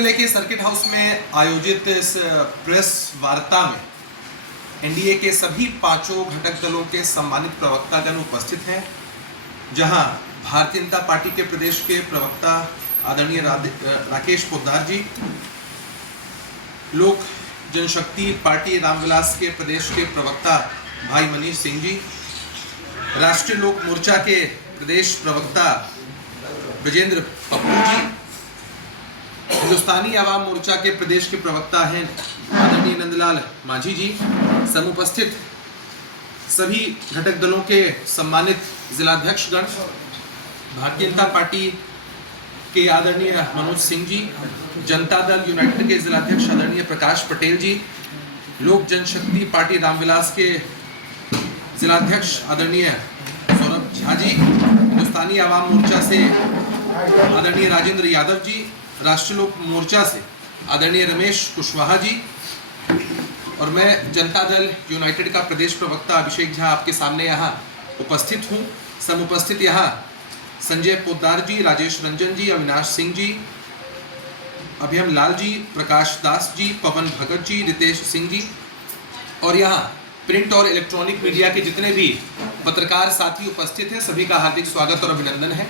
जिले के circuit house में आयोजित इस प्रेस वार्ता में एनडीए के सभी पांचों घटक दलों के सम्मानित प्रवक्तागण उपस्थित हैं, जहां भारतीय जनता पार्टी के प्रदेश के प्रवक्ता आदरणीय राकेश पोद्दार जी, लोक जनशक्ति पार्टी रामविलास के प्रदेश के प्रवक्ता भाई मनीष सिंह जी, राष्ट्रीय लोक मोर्चा के प्रदेश प्रवक्ता ब्रजेंद्र पप्पू जी, हिंदुस्तानी आवाम मोर्चा के प्रदेश के प्रवक्ता हैं आदरणीय नंदलाल मांझी जी, समुपस्थित सभी घटक दलों के सम्मानित जिलाध्यक्षगण, भारतीय जनता पार्टी के आदरणीय मनोज सिंह जी, जनता दल यूनाइटेड के जिलाध्यक्ष आदरणीय प्रकाश पटेल जी, लोक जनशक्ति पार्टी रामविलास के जिलाध्यक्ष आदरणीय सौरभ झा जी, हिंदुस्तानी आवाम मोर्चा से आदरणीय राजेंद्र यादव जी, राष्ट्रीय लोक मोर्चा से आदरणीय रमेश कुशवाहा जी, और मैं जनता दल यूनाइटेड का प्रदेश प्रवक्ता अभिषेक झा आपके सामने यहाँ उपस्थित हूँ। समुपस्थित यहाँ संजय पोद्दार जी, राजेश रंजन जी, अविनाश सिंह जी, अभियम लाल जी, प्रकाश दास जी, पवन भगत जी, रितेश सिंह जी, और यहाँ प्रिंट और इलेक्ट्रॉनिक मीडिया के जितने भी पत्रकार साथी उपस्थित हैं, सभी का हार्दिक स्वागत और अभिनंदन है।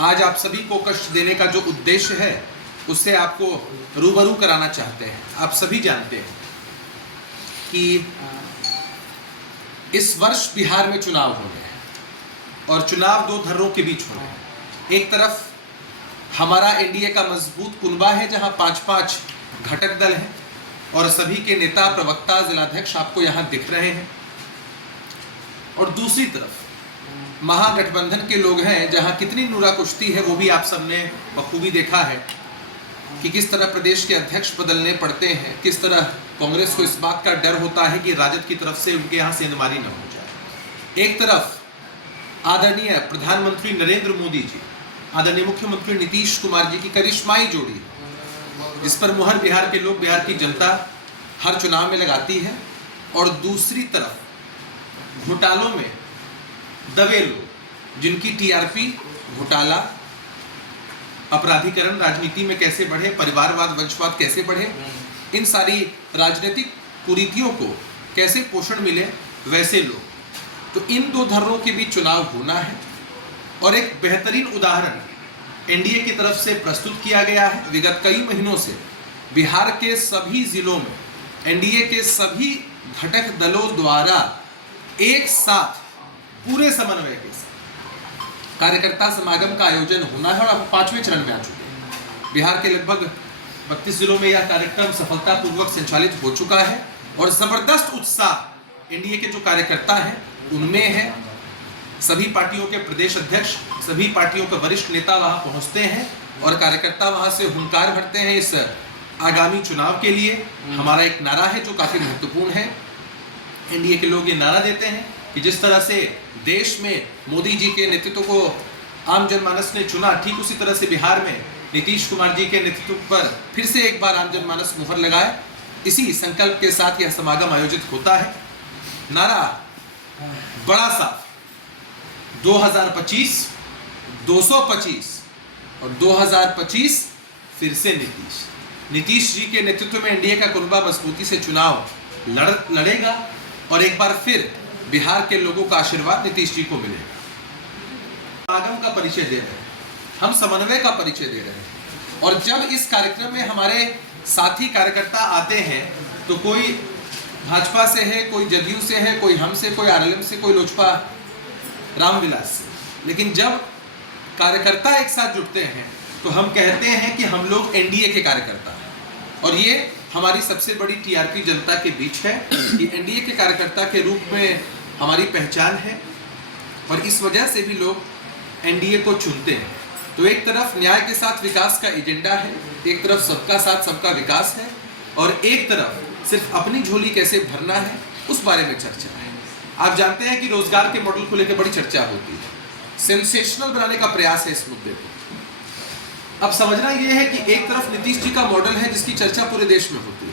आज आप सभी को कष्ट देने का जो उद्देश्य है उससे आपको रूबरू कराना चाहते हैं। आप सभी जानते हैं कि इस वर्ष बिहार में चुनाव होने हैं और चुनाव दो धर्रों के बीच होने हैं। एक तरफ हमारा एनडीए का मजबूत कुनबा है जहां 5-5 घटक दल हैं और सभी के नेता, प्रवक्ता, जिलाध्यक्ष आपको यहां दिख रहे हैं, और दूसरी तरफ महागठबंधन के लोग हैं जहां कितनी नूरा कुश्ती है वो भी आप सबने बखूबी देखा है कि किस तरह प्रदेश के अध्यक्ष बदलने पड़ते हैं, किस तरह कांग्रेस को इस बात का डर होता है कि राजद की तरफ से उनके यहाँ सेंधमारी न हो जाए। एक तरफ आदरणीय प्रधानमंत्री नरेंद्र मोदी जी, आदरणीय मुख्यमंत्री नीतीश कुमार जी की करिश्माई जोड़ी, जिस पर मुहर बिहार के लोग, बिहार की जनता हर चुनाव में लगाती है, और दूसरी तरफ घोटालों में दबे लोग जिनकी टीआरपी, घोटाला, अपराधीकरण राजनीति में कैसे बढ़े, परिवारवाद, वंशवाद कैसे बढ़े, इन सारी राजनीतिक कुरीतियों को कैसे पोषण मिले, वैसे लोग। तो इन दो धर्रों के बीच चुनाव होना है, और एक बेहतरीन उदाहरण एनडीए की तरफ से प्रस्तुत किया गया है। विगत कई महीनों से बिहार के सभी जिलों में एनडीए के सभी घटक दलों द्वारा एक साथ पूरे समन्वय के साथ कार्यकर्ता समागम का आयोजन होना है, और अब 5वें चरण में आ चुके हैं। बिहार के लगभग 32 जिलों में यह कार्यक्रम सफलतापूर्वक संचालित हो चुका है, और जबरदस्त उत्साह एनडीए के जो कार्यकर्ता हैं उनमें है। सभी पार्टियों के प्रदेश अध्यक्ष, सभी पार्टियों के वरिष्ठ नेता वहां पहुंचते हैं और कार्यकर्ता वहां से हुंकार भरते हैं इस आगामी चुनाव के लिए। हमारा एक नारा है जो काफी महत्वपूर्ण है। एनडीए के लोग ये नारा देते हैं कि जिस तरह से देश में मोदी जी के नेतृत्व को आम जनमानस ने चुना, ठीक उसी तरह से बिहार में नीतीश कुमार जी के नेतृत्व पर फिर से एक बार आम जनमानस मुहर लगाए। इसी संकल्प के साथ यह समागम आयोजित होता है। नारा बड़ा सा 2025, 225 और 2025 फिर से नीतीश जी के नेतृत्व में एनडीए का कुनबा मजबूती से चुनाव लड़ेगा, और एक बार फिर बिहार के लोगों का आशीर्वाद नीतीश जी को मिलेगा। समागम का परिचय दे रहे हैं, हम समन्वय का परिचय दे रहे हैं, और जब इस कार्यक्रम में हमारे साथी कार्यकर्ता आते हैं तो कोई भाजपा से है, कोई जदयू से है, कोई हम से, कोई आरएलएम से, कोई लोजपा रामविलास से, लेकिन जब कार्यकर्ता एक साथ जुटते हैं तो हम कहते हैं कि हम लोग एनडीए के कार्यकर्ता हैं, और ये हमारी सबसे बड़ी टीआरपी जनता के बीच है कि एनडीए के कार्यकर्ता के रूप में हमारी पहचान है, और इस वजह से भी लोग एनडीए को चुनते हैं। तो एक तरफ न्याय के साथ विकास का एजेंडा है, एक तरफ सबका साथ सबका विकास है, और एक तरफ सिर्फ अपनी झोली कैसे भरना है उस बारे में चर्चा है। आप जानते हैं कि रोजगार के मॉडल को लेकर बड़ी चर्चा होती है, सेंसेशनल बनाने का प्रयास है इस मुद्दे को। अब समझना यह है कि एक तरफ नीतीश जी का मॉडल है जिसकी चर्चा पूरे देश में होती है,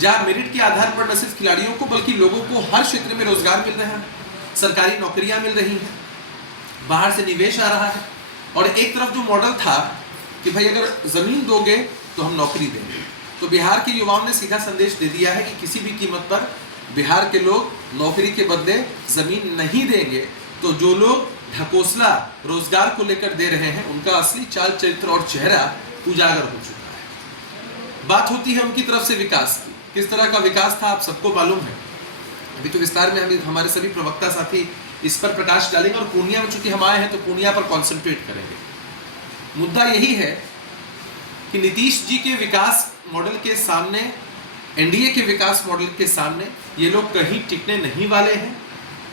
जहां मेरिट के आधार पर न सिर्फ खिलाड़ियों को बल्कि लोगों को हर क्षेत्र में रोजगार मिल रहा है, सरकारी नौकरियां मिल रही हैं, बाहर से निवेश आ रहा है। और एक तरफ जो मॉडल था कि भाई अगर जमीन दोगे तो हम नौकरी देंगे। तो बिहार के युवाओं ने सीधा संदेश दे दिया है कि किसी भी कीमत पर बिहार के लोग नौकरी के बदले ज़मीन नहीं देंगे। तो जो लोग ढकोसला रोजगार को लेकर दे रहे हैं उनका असली चाल चरित्र और चेहरा उजागर हो चुका है। बात होती है उनकी तरफ से विकास की। किस तरह का विकास था आप सबको मालूम है। अभी तो विस्तार में हम हमारे सभी प्रवक्ता साथी इस पर प्रकाश डालेंगे और पूर्णिया में चूंकि हम आए हैं तो पूर्णिया पर कॉन्सेंट्रेट करेंगे। मुद्दा यही है कि नीतीश जी के विकास मॉडल के सामने, एनडीए के विकास मॉडल के सामने ये लोग कहीं टिकने नहीं वाले हैं।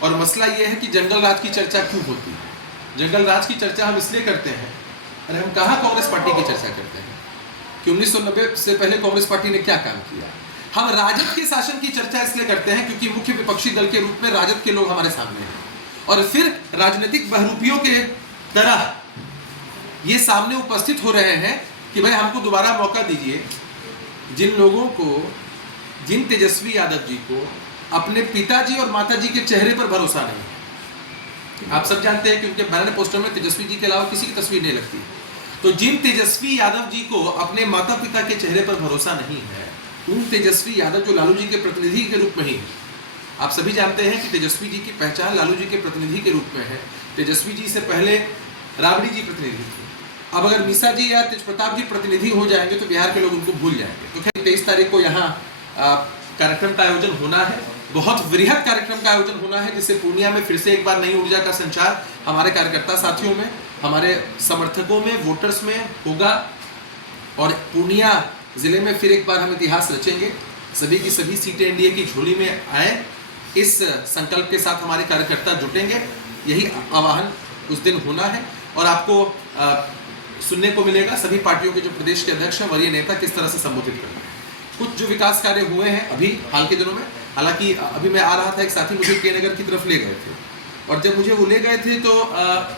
और मसला ये है कि जंगल राज की चर्चा क्यों होती है। जंगल राज की चर्चा हम इसलिए करते हैं, अरे हम कहाँ कांग्रेस पार्टी की चर्चा करते हैं कि 1990 से पहले कांग्रेस पार्टी ने क्या काम किया। हम राजद के शासन की चर्चा इसलिए करते हैं क्योंकि मुख्य विपक्षी दल के रूप में राजद के लोग हमारे सामने हैं और फिर राजनीतिक बहरूपियों के तरह ये सामने उपस्थित हो रहे हैं कि भाई हमको दोबारा मौका दीजिए। जिन लोगों को, जिन तेजस्वी यादव जी को अपने पिताजी और माताजी के चेहरे पर भरोसा नहीं है। आप सब जानते हैं कि उनके बैनर पोस्टर में तेजस्वी जी के अलावा किसी की तस्वीर नहीं लगती। तो जिन तेजस्वी यादव जी को अपने माता पिता के चेहरे पर भरोसा नहीं है, उन तेजस्वी यादव जो लालू जी के प्रतिनिधि के रूप में ही, आप सभी जानते हैं कि तेजस्वी जी की पहचान लालू जी के प्रतिनिधि के रूप में है। तेजस्वी जी से पहले राबड़ी जी प्रतिनिधि थे। अब अगर मीसा जी या तेज प्रताप जी प्रतिनिधि हो जाएंगे तो बिहार के लोग उनको भूल जाएंगे। तो खैर 23 तारीख को यहाँ कार्यक्रम का आयोजन होना है, बहुत वृहद कार्यक्रम का आयोजन होना है, जिससे पूर्णिया में फिर से एक बार नई ऊर्जा का संचार हमारे कार्यकर्ता साथियों में, हमारे समर्थकों में, वोटर्स में होगा और पूर्णिया जिले में फिर एक बार हम इतिहास रचेंगे। सभी की सभी सीटें एनडीए की झोली में आए, इस संकल्प के साथ हमारे कार्यकर्ता जुटेंगे। यही आह्वान उस दिन होना है और आपको सुनने को मिलेगा सभी पार्टियों के जो प्रदेश के अध्यक्ष हैं, वरीय नेता किस तरह से संबोधित करना है। कुछ जो विकास कार्य हुए हैं अभी हाल के दिनों में, हालांकि अभी मैं आ रहा था, एक साथी मुझे के नगर की तरफ ले गए थे और जब मुझे वो ले गए थे तो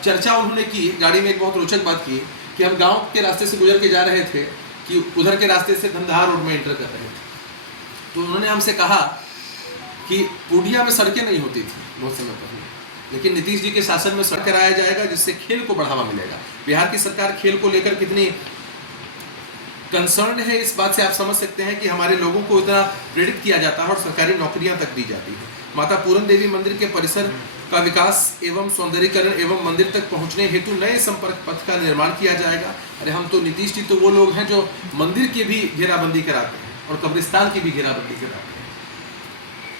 चर्चा उन्होंने की, गाड़ी में एक बहुत रोचक बात की कि हम गाँव के रास्ते से गुजर के जा रहे थे कि उधर के रास्ते से धमदाहा रोड में एंटर कर रहे थे। तो उन्होंने हमसे कहा कि पूर्णिया में सड़कें नहीं होती थी बहुत समय पहले, लेकिन नीतीश जी के शासन में सड़क कराया जाएगा जिससे खेल को बढ़ावा मिलेगा। बिहार की सरकार खेल को लेकर कितनी कंसर्न है इस बात से आप समझ सकते हैं कि हमारे लोगों को इतना प्रेरित किया जाता है और सरकारी नौकरियां तक दी जाती है। माता पूरन देवी मंदिर के परिसर का विकास एवं सौंदर्यीकरण एवं मंदिर तक पहुंचने हेतु नए संपर्क पथ का निर्माण किया जाएगा। अरे हम तो, नीतीश जी तो वो लोग हैं जो मंदिर की भी घेराबंदी कराते हैं और कब्रिस्तान की भी घेराबंदी कराते हैं।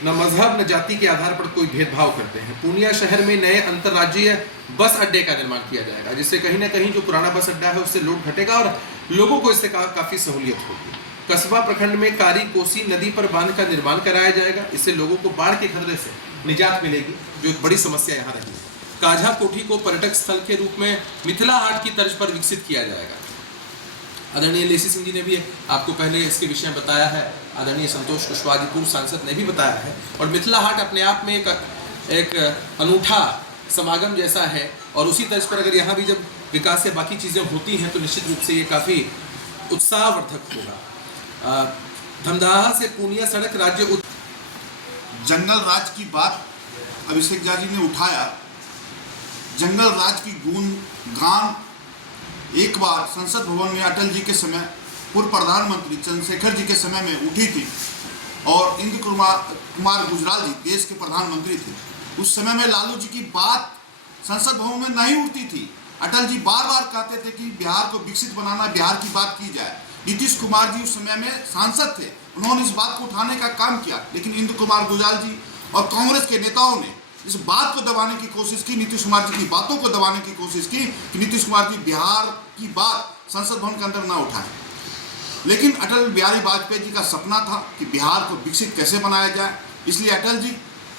न मजहब न जाति के आधार पर कोई भेदभाव करते हैं। पूर्णिया शहर में नए अंतर्राज्यीय बस अड्डे का निर्माण किया जाएगा जिससे कहीं ना कहीं जो पुराना बस अड्डा है उससे लोड घटेगा और लोगों को इससे काफ़ी सहूलियत होगी। कस्बा प्रखंड में कारी कोसी नदी पर बांध का निर्माण कराया जाएगा। इससे लोगों को बाढ़ के खतरे से निजात मिलेगी, जो एक बड़ी समस्या यहाँ रही है। काझा कोठी को पर्यटक स्थल के रूप में मिथिला हाट की तर्ज पर विकसित किया जाएगा। आदरणीय लेसी सिंह जी ने भी आपको पहले इसके विषय में बताया है, आदरणीय संतोष कुशवाहा जी पूर्व सांसद ने भी बताया है। और मिथिला हाट अपने आप में एक अनूठा समागम जैसा है और उसी तर्ज पर अगर यहाँ भी जब विकास या बाकी चीज़ें होती हैं तो निश्चित रूप से ये काफ़ी उत्साहवर्धक होगा। धमदाहा से पूर्णिया सड़क राज्य जंगल राज की बात अभिषेक झा जी ने उठाया। जंगल राज की गुणगान एक बार संसद भवन में अटल जी के समय पूर्व प्रधानमंत्री चंद्रशेखर जी के समय में उठी थी और इंद्र कुमार गुजराल जी देश के प्रधानमंत्री थे। उस समय में लालू जी की बात संसद भवन में नहीं उठती थी। अटल जी बार बार कहते थे कि बिहार को विकसित बनाना, बिहार की बात की जाए। नीतीश कुमार जी उस समय में सांसद थे, उन्होंने इस बात को उठाने का काम किया, लेकिन इंद्र कुमार गुजराल जी और कांग्रेस के नेताओं ने इस बात को दबाने की कोशिश की, नीतीश कुमार जी की बातों को दबाने की कोशिश की कि नीतीश कुमार जी बिहार की बात संसद भवन के अंदर ना उठाएं। लेकिन अटल बिहारी वाजपेयी जी का सपना था कि बिहार को विकसित कैसे बनाया जाए, इसलिए अटल जी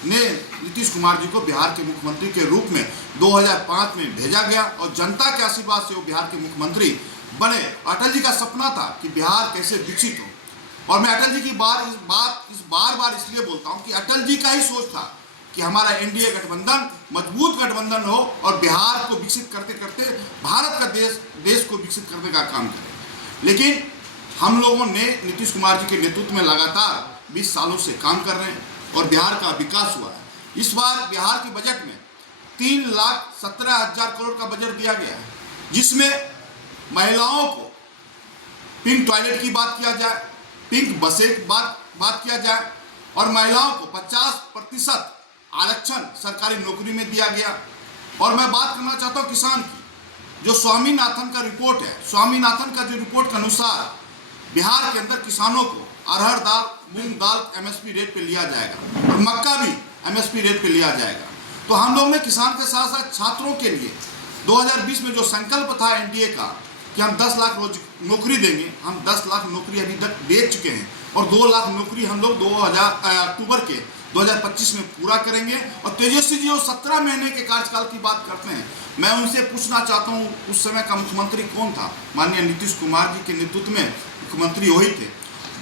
ने नीतीश कुमार जी को बिहार के मुख्यमंत्री के रूप में 2005 में भेजा गया और जनता के आशीर्वाद से वो बिहार के मुख्यमंत्री बने। अटल जी का सपना था कि बिहार कैसे विकसित हो। और मैं अटल जी की बार इसलिए बोलता हूँ कि अटल जी का ही सोच था कि हमारा एनडीए गठबंधन मजबूत गठबंधन हो और बिहार को विकसित करते करते भारत का देश को विकसित करने का काम करे। लेकिन हम लोगों ने नीतीश कुमार जी के नेतृत्व में लगातार 20 सालों से काम कर रहे हैं और बिहार का विकास हुआ है। इस बार बिहार के बजट में 3,17,000 करोड़ का बजट दिया गया है, जिसमें महिलाओं को पिंक टॉयलेट की बात किया जाए, पिंक बसें की बात किया जाए, और महिलाओं को 50% आरक्षण सरकारी नौकरी में दिया गया। और मैं बात करना चाहता हूँ किसान की, जो स्वामीनाथन का रिपोर्ट है, स्वामीनाथन का जो रिपोर्ट के अनुसार बिहार के अंदर किसानों को अरहर दाल, मूंग दाल एमएसपी रेट पे लिया जाएगा और मक्का भी एमएसपी रेट पे लिया जाएगा। तो हम लोग ने किसान के साथ साथ छात्रों के लिए 2020 में जो संकल्प था एनडीए का कि हम 10 लाख रोज नौकरी देंगे, हम 10 लाख नौकरी अभी तक दे चुके हैं और 2 लाख नौकरी हम लोग अक्टूबर के 2025 में पूरा करेंगे। और तेजस्वी जी जो 17 महीने के कार्यकाल की बात करते हैं, मैं उनसे पूछना चाहता हूँ उस समय का मुख्यमंत्री कौन था? माननीय नीतीश कुमार जी के नेतृत्व में मुख्यमंत्री वही थे।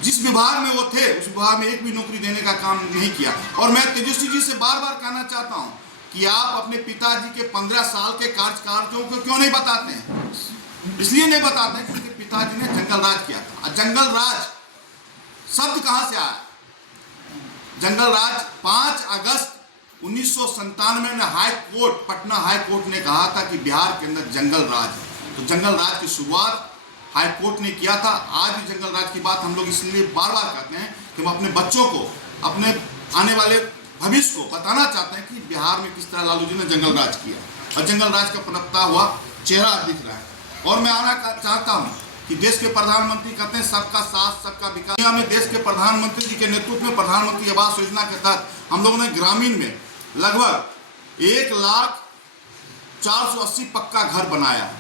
जिस विभाग में वो थे उस विभाग में एक भी नौकरी देने का काम नहीं किया। और मैं तेजस्वी जी से बार बार कहना चाहता हूँ कि आप अपने पिताजी के 15 साल के कार्यकाल को क्यों नहीं बताते हैं? इसलिए नहीं बताते हैं क्योंकि पिताजी ने जंगल राज किया था। और जंगल राज शब्द कहाँ से आया? जंगल राज 5 अगस्त 1997 में high court, Patna high court ने कहा था कि बिहार के अंदर जंगल राज है। तो जंगल राज की शुरुआत हाई कोर्ट ने किया था। आज भी जंगल राज की बात हम लोग इसलिए बार बार करते हैं कि हम अपने बच्चों को, अपने आने वाले भविष्य को बताना चाहते हैं कि बिहार में किस तरह लालू जी ने जंगल राज किया और जंगल राज का पनपता हुआ चेहरा दिख रहा है। और मैं आना चाहता हूँ कि देश के प्रधानमंत्री कहते हैं सबका साथ सबका विकास। दुनिया में देश के प्रधानमंत्री जी के नेतृत्व में प्रधानमंत्री आवास योजना के तहत हम लोगों ने ग्रामीण में लगभग 1,04,80 पक्का घर बनाया,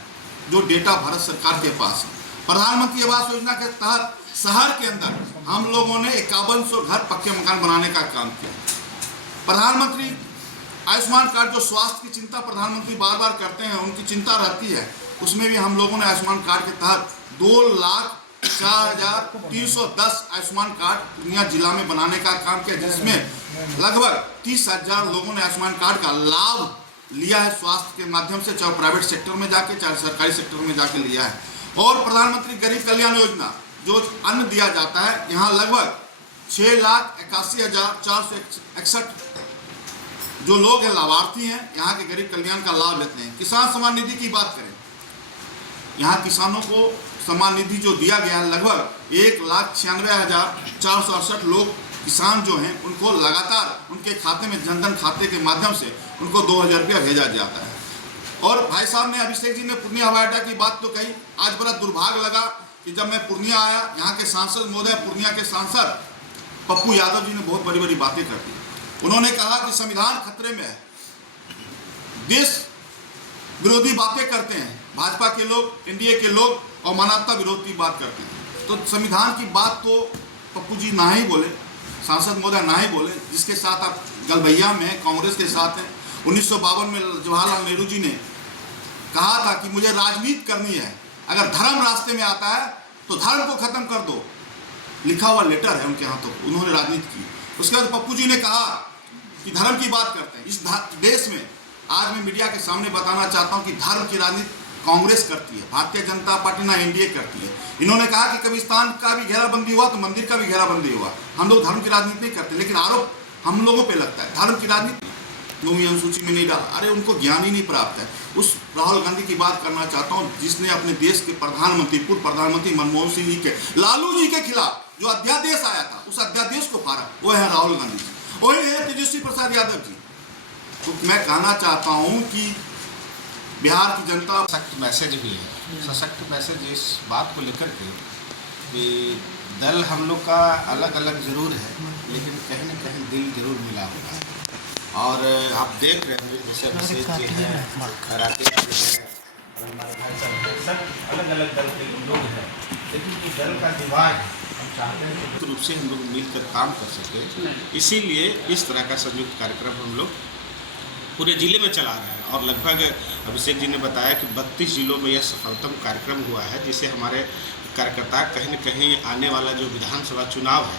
जो डेटा भारत सरकार के पास है। प्रधानमंत्री आवास योजना के तहत शहर के अंदर हम लोगों ने 5100 घर पक्के मकान बनाने का काम किया। प्रधानमंत्री आयुष्मान कार्ड, जो स्वास्थ्य की चिंता प्रधानमंत्री बार बार करते हैं, उनकी चिंता रहती है, उसमें भी हम लोगों ने आयुष्मान कार्ड के तहत 2,04,310 आयुष्मान कार्ड पूर्णिया जिला में बनाने का काम किया, जिसमें लगभग 30,000 लोगों ने आयुष्मान कार्ड का लाभ लिया है स्वास्थ्य के माध्यम से, चाहे प्राइवेट सेक्टर में जाके चाहे सरकारी सेक्टर में जाके लिया है। और प्रधानमंत्री गरीब कल्याण योजना, जो अन्न दिया जाता है, यहाँ लगभग 6,81,461 जो लोग हैं लाभार्थी हैं, यहाँ के गरीब कल्याण का लाभ लेते हैं। किसान सम्मान निधि की बात करें, यहाँ किसानों को सम्मान निधि जो दिया गया है, लगभग 1,96,468 लोग किसान जो हैं उनको लगातार उनके खाते में, जनधन खाते के माध्यम से उनको 2,000 रुपया भेजा जाता है। और भाई साहब ने, अभिषेक जी ने पूर्णिया हवाई अड्डा की बात तो कही। आज बड़ा दुर्भाग्य लगा कि जब मैं पूर्णिया आया, यहाँ के सांसद महोदय, पूर्णिया के सांसद पप्पू यादव जी ने बहुत बड़ी बड़ी बातें कर दी। उन्होंने कहा कि संविधान खतरे में है, देश विरोधी बातें करते हैं भाजपा के लोग, एनडीए के लोग, और मानवता विरोधी बात करते हैं। तो संविधान की बात तो पप्पू जी ना ही बोले, सांसद महोदय ना ही बोले, जिसके साथ आप गलबैया में कांग्रेस के साथ हैं। 1952 में जवाहरलाल नेहरू जी ने कहा था कि मुझे राजनीति करनी है, अगर धर्म रास्ते में आता है तो धर्म को खत्म कर दो, लिखा हुआ लेटर है उनके हाथों, उन्होंने राजनीति की। उसके बाद पप्पू जी ने कहा कि धर्म की बात करते हैं। इस देश में आज मैं मीडिया के सामने बताना चाहता हूं कि धर्म की राजनीति कांग्रेस करती है, भारतीय जनता पार्टी ना एनडीए करती है। इन्होंने कहा कि कब्रिस्तान का भी घेराबंदी हुआ तो मंदिर का भी घेराबंदी हुआ। हम लोग धर्म की राजनीति नहीं करते, लेकिन आरोप हम लोगों पे लगता है धर्म की राजनीति नौवीं अनुसूची में नहीं डाला। अरे उनको ज्ञान ही नहीं प्राप्त है। उस राहुल गांधी की बात करना चाहता हूँ जिसने अपने देश के प्रधानमंत्री, पूर्व प्रधानमंत्री मनमोहन सिंह जी के, लालू जी के खिलाफ जो अध्यादेश आया था, उस अध्यादेश को फाड़ा, वो है राहुल गांधी जी, वही है तेजस्वी प्रसाद यादव जी। तो मैं कहना चाहता हूँ कि बिहार की जनता सख्त मैसेज भी है, सशक्त मैसेज इस बात को लेकर के कि दल हम लोग का अलग अलग जरूर है, लेकिन कहीं न कहीं दिल जरूर मिला हुआ है। और आप देख रहे हैं जैसे अभिषेक जी हैं, राकेश जी हैं, हमारे भाई साहब, सब अलग अलग दल के लोग हैं, लेकिन ये दल का दिमाग हम चाहते हैं कि रूप से हम लोग मिलकर काम कर सकें। इसीलिए इस तरह का संयुक्त कार्यक्रम हम लोग पूरे ज़िले में चला रहे हैं। और लगभग अभिषेक जी ने बताया कि 32 जिलों में यह सफलतम कार्यक्रम हुआ है, जिसे हमारे कार्यकर्ता कहीं न कहीं आने वाला जो विधानसभा चुनाव है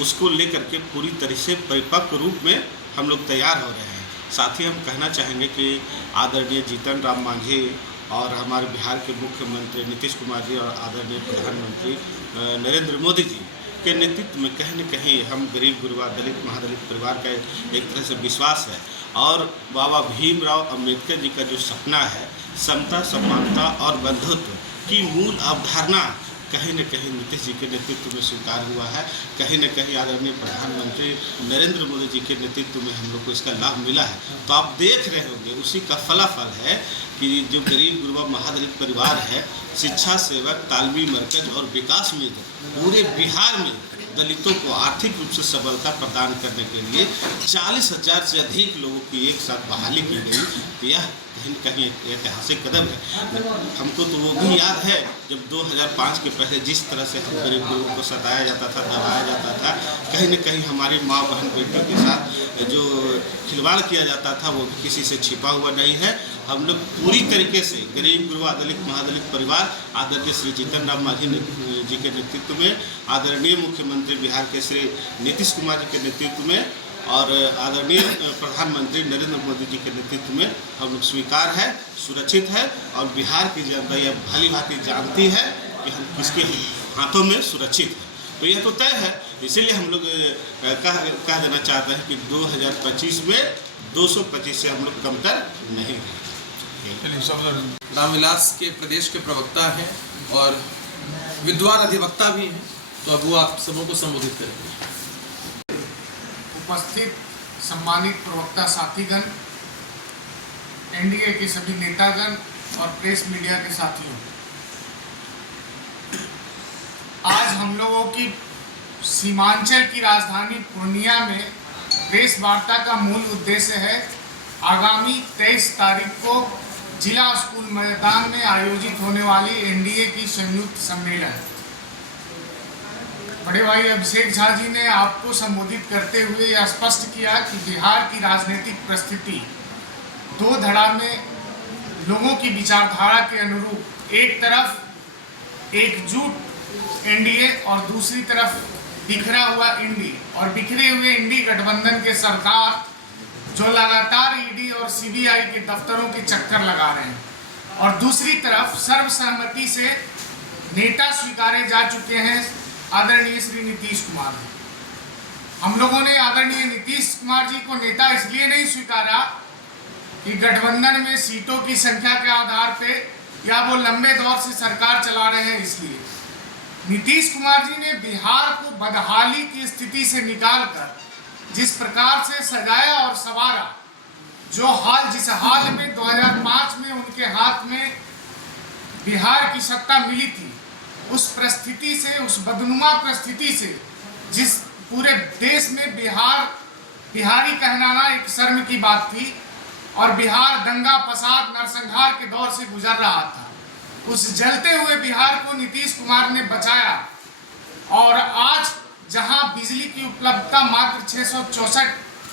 उसको लेकर के पूरी तरह से परिपक्व रूप में हम लोग तैयार हो रहे हैं। साथ ही हम कहना चाहेंगे कि आदरणीय जीतन राम मांझी और हमारे बिहार के मुख्यमंत्री नीतीश कुमार जी और आदरणीय प्रधानमंत्री नरेंद्र मोदी जी के नेतृत्व में कहीं न कहीं हम गरीब गुरबा दलित महादलित परिवार का एक तरह से विश्वास है। और बाबा भीमराव अम्बेडकर जी का जो सपना है, समता, समानता और बंधुत्व की मूल अवधारणा कहीं न कहीं नीतीश जी के नेतृत्व में स्वीकार हुआ है। कहीं न कहीं आदरणीय प्रधानमंत्री नरेंद्र मोदी जी के नेतृत्व में हम लोग को इसका लाभ मिला है। तो आप देख रहे होंगे उसी का फलाफल है कि जो गरीब गुरबा महादलित परिवार है, शिक्षा सेवक, तालमी मरकज और विकास मित्र पूरे बिहार में दलितों को आर्थिक रूप से सबलता प्रदान करने के लिए 40,000 से अधिक लोगों की एक साथ बहाली की गई। तो यह कहीं न कहीं एक ऐतिहासिक कदम है। हमको तो वो भी याद है जब 2005 के पहले जिस तरह से हम गरीब लोगों को सताया जाता था, दबाया जाता था, कहीं न कहीं हमारी माँ बहन बेटियों के साथ जो खिलवाड़ किया जाता था वो भी किसी से छिपा हुआ नहीं है। हम लोग पूरी तरीके से गरीब गुरबा दलित महादलित परिवार आदरणीय श्री जीतन राम मांझी जी के नेतृत्व में, आदरणीय मुख्यमंत्री बिहार के श्री नीतीश कुमार जी के नेतृत्व में और आदरणीय प्रधानमंत्री नरेंद्र मोदी जी के नेतृत्व में हम लोग स्वीकार है, सुरक्षित है और बिहार की जनता यह भली भांति जानती है कि हम किसके हाथों में सुरक्षित है। तो यह तो तय है। इसीलिए हम लोग कह देना चाहते हैं कि 2025 में 225 से हम लोग कमतर नहीं हैं। रामविलास के प्रदेश के प्रवक्ता हैं और विद्वान अधिवक्ता भी हैं, तो अब वो आप सबों को संबोधित करेंगे। उपस्थित सम्मानित प्रवक्ता साथीगण, एनडीए के सभी नेतागण और प्रेस मीडिया के साथियों, आज हम लोगों की सीमांचल की राजधानी पूर्णिया में प्रेस वार्ता का मूल उद्देश्य है आगामी 23 तारीख को जिला स्कूल मैदान में आयोजित होने वाली एनडीए की संयुक्त सम्मेलन। बड़े भाई अभिषेक झा जी ने आपको संबोधित करते हुए यह स्पष्ट किया कि बिहार की राजनीतिक परिस्थिति दो धड़ा में लोगों की विचारधारा के अनुरूप एक तरफ एकजुट एनडीए और दूसरी तरफ बिखरा हुआ इंडी और बिखरे हुए इंडी गठबंधन के सरकार जो लगातार ईडी और सीबीआई के दफ्तरों के चक्कर लगा रहे हैं और दूसरी तरफ सर्वसहमति से नेता स्वीकारे जा चुके हैं आदरणीय श्री नीतीश कुमार जी। हम लोगों ने आदरणीय नीतीश कुमार जी को नेता इसलिए नहीं स्वीकारा कि गठबंधन में सीटों की संख्या के आधार पे या वो लंबे दौर से सरकार चला रहे हैं इसलिए। नीतीश कुमार जी ने बिहार को बदहाली की स्थिति से निकालकर जिस प्रकार से सजाया और संवारा, जिस हाल में 2005 में उनके हाथ में बिहार की सत्ता मिली थी, उस परिस्थिति से, उस बदनुमा परिस्थिति से, जिस पूरे देश में बिहारी कहलाना एक शर्म की बात थी और बिहार दंगा फसाद नरसंहार के दौर से गुजर रहा था, उस जलते हुए बिहार को नीतीश कुमार ने बचाया और आज जहां बिजली की उपलब्धता मात्र 664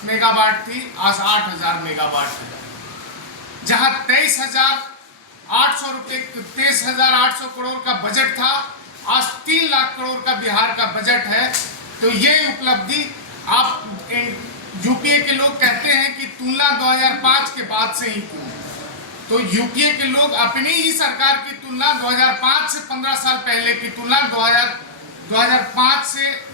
मेगावाट थी, आज 8,000 मेगावाट है। जहां 23,800 करोड़ का बजट था, आज 3 लाख करोड़ का बिहार का बजट है। तो ये उपलब्धि आप यूपीए के लोग कहते हैं कि तुलना 2005 के बाद से ही की, तो यूपीए के लोग अपनी ही सरकार की तुलना 2005 से 15 साल पहले की तुलना 2005 से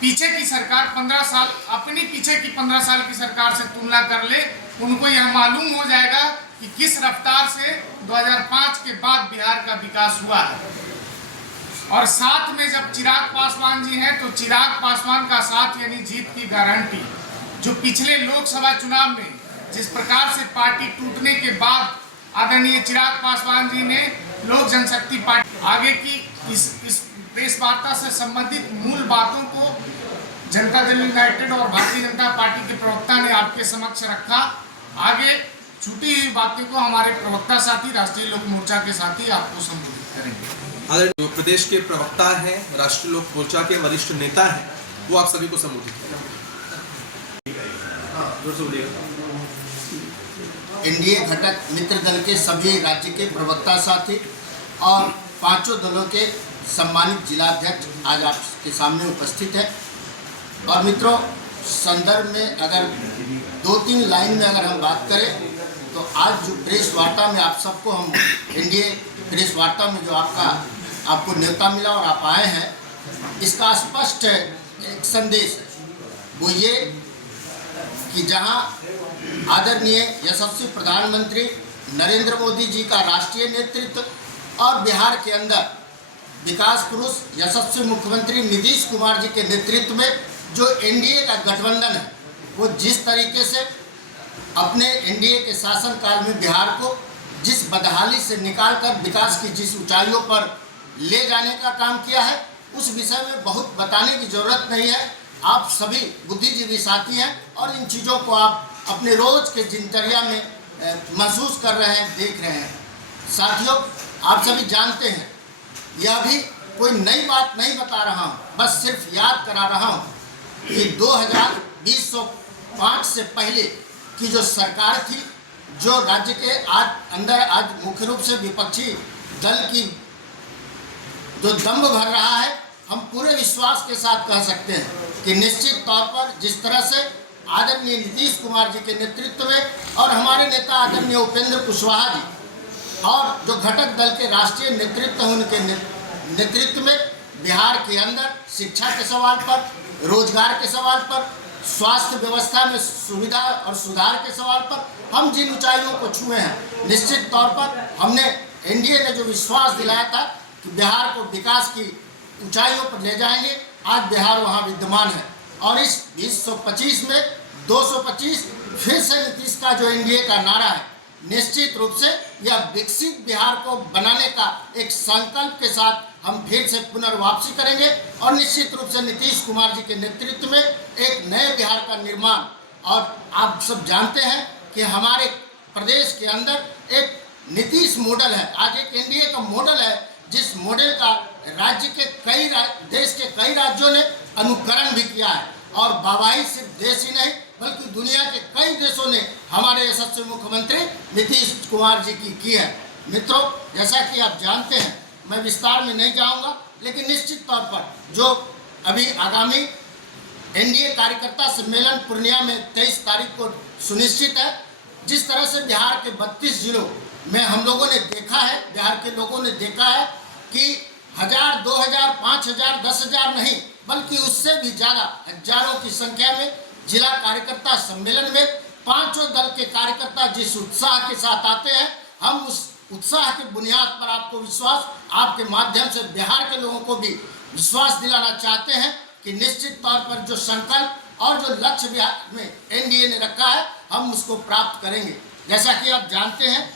पीछे की सरकार 15 साल अपनी पीछे की 15 साल की सरकार से तुलना कर ले, उनको यह मालूम हो जाएगा कि किस रफ्तार से 2005 के बाद बिहार का विकास हुआ है। और साथ में जब चिराग पासवान जी हैं तो चिराग पासवान का साथ यानी जीत की गारंटी, जो पिछले लोकसभा चुनाव में जिस प्रकार से पार्टी टूटने के बाद आदरणीय चिराग पासवान जी ने लोक जनशक्ति पार्टी आगे की इस प्रेस वार्ता से संबंधित मूल बातों को जनता दल यूनाइटेड और भारतीय जनता पार्टी के प्रवक्ता ने आपके समक्ष रखा। आगे छूटी हुई बातों को हमारे प्रवक्ता साथी राष्ट्रीय लोक मोर्चा के साथी आपको संबोधित करेंगे। जो प्रदेश के प्रवक्ता हैं, राष्ट्रीय लोक मोर्चा के वरिष्ठ नेता हैं, वो आप सभी को संबोधित करेंगे। एनडीए घटक मित्र दल के सभी राज्य के प्रवक्ता साथी और पांचों दलों के सम्मानित जिलाध्यक्ष आज आपके सामने उपस्थित है। और मित्रों, संदर्भ में अगर 2-3 लाइन में अगर हम बात करें तो आज जो प्रेस वार्ता में आप सबको हम एनडीए प्रेस वार्ता में जो आपको न्योता मिला और आप आए हैं, इसका स्पष्ट एक संदेश है, वो ये कि जहां आदरणीय यशस्वी प्रधानमंत्री नरेंद्र मोदी जी का राष्ट्रीय नेतृत्व और बिहार के अंदर विकास पुरुष यशस्वी मुख्यमंत्री नीतीश कुमार जी के नेतृत्व में जो एनडीए का गठबंधन है, वो जिस तरीके से अपने एनडीए के शासनकाल में बिहार को जिस बदहाली से निकालकर विकास की जिस ऊंचाइयों पर ले जाने का काम किया है, उस विषय में बहुत बताने की ज़रूरत नहीं है। आप सभी बुद्धिजीवी साथी हैं और इन चीज़ों को आप अपने रोज़ के दिनचर्या में महसूस कर रहे हैं, देख रहे हैं। साथियों, आप सभी जानते हैं, यह भी कोई नई बात नहीं बता रहा हूँ, बस सिर्फ याद करा रहा हूँ कि 2005 से पहले की जो सरकार थी, जो राज्य के आज मुख्य रूप से विपक्षी दल की जो दम्भ भर रहा है, हम पूरे विश्वास के साथ कह सकते हैं कि निश्चित तौर पर जिस तरह से आदरणीय नीतीश कुमार जी के नेतृत्व में और हमारे नेता आदरणीय उपेंद्र कुशवाहा जी और जो घटक दल के राष्ट्रीय नेतृत्व हैं, उनके नेतृत्व में बिहार के अंदर शिक्षा के सवाल पर, रोजगार के सवाल पर, स्वास्थ्य व्यवस्था में सुविधा और सुधार के सवाल पर हम जिन ऊंचाइयों को छुए हैं, निश्चित तौर पर हमने एनडीए ने जो विश्वास दिलाया था कि बिहार को विकास की ऊंचाइयों पर ले जाएंगे, आज बिहार वहां विद्यमान है। और इस 2025 में 225 फिर से नीतीश का जो एनडीए का नारा है, निश्चित रूप से यह विकसित बिहार को बनाने का एक संकल्प के साथ हम फिर से पुनर्वापसी करेंगे और निश्चित रूप से नीतीश कुमार जी के नेतृत्व में एक नए बिहार का निर्माण। और आप सब जानते हैं कि हमारे प्रदेश के अंदर एक नीतीश मॉडल है, आज एक एनडीए का मॉडल है, जिस मॉडल का राज्य के देश के कई राज्यों ने अनुकरण भी किया है और वाहवाही सिर्फ देश ही नहीं बल्कि दुनिया के कई देशों ने हमारे यशस्वी मुख्यमंत्री नीतीश कुमार जी की है। मित्रों, जैसा कि आप जानते हैं, मैं विस्तार में नहीं जाऊंगा, लेकिन निश्चित तौर पर जो अभी आगामी एनडीए कार्यकर्ता सम्मेलन पूर्णिया में 23 तारीख को सुनिश्चित है, जिस तरह से बिहार के 32 जिलों में हम लोगों ने देखा है, बिहार के लोगों ने देखा है कि 1000, 2000, 5000, 10,000 नहीं बल्कि उससे भी ज़्यादा हजारों की संख्या में जिला कार्यकर्ता सम्मेलन में पांचों दल के कार्यकर्ता जिस उत्साह के साथ आते हैं, हम उस उत्साह की बुनियाद पर आपको विश्वास, आपके माध्यम से बिहार के लोगों को भी विश्वास दिलाना चाहते हैं कि निश्चित तौर पर जो संकल्प और जो लक्ष्य बिहार में एनडीए ने रखा है, हम उसको प्राप्त करेंगे। जैसा कि आप जानते हैं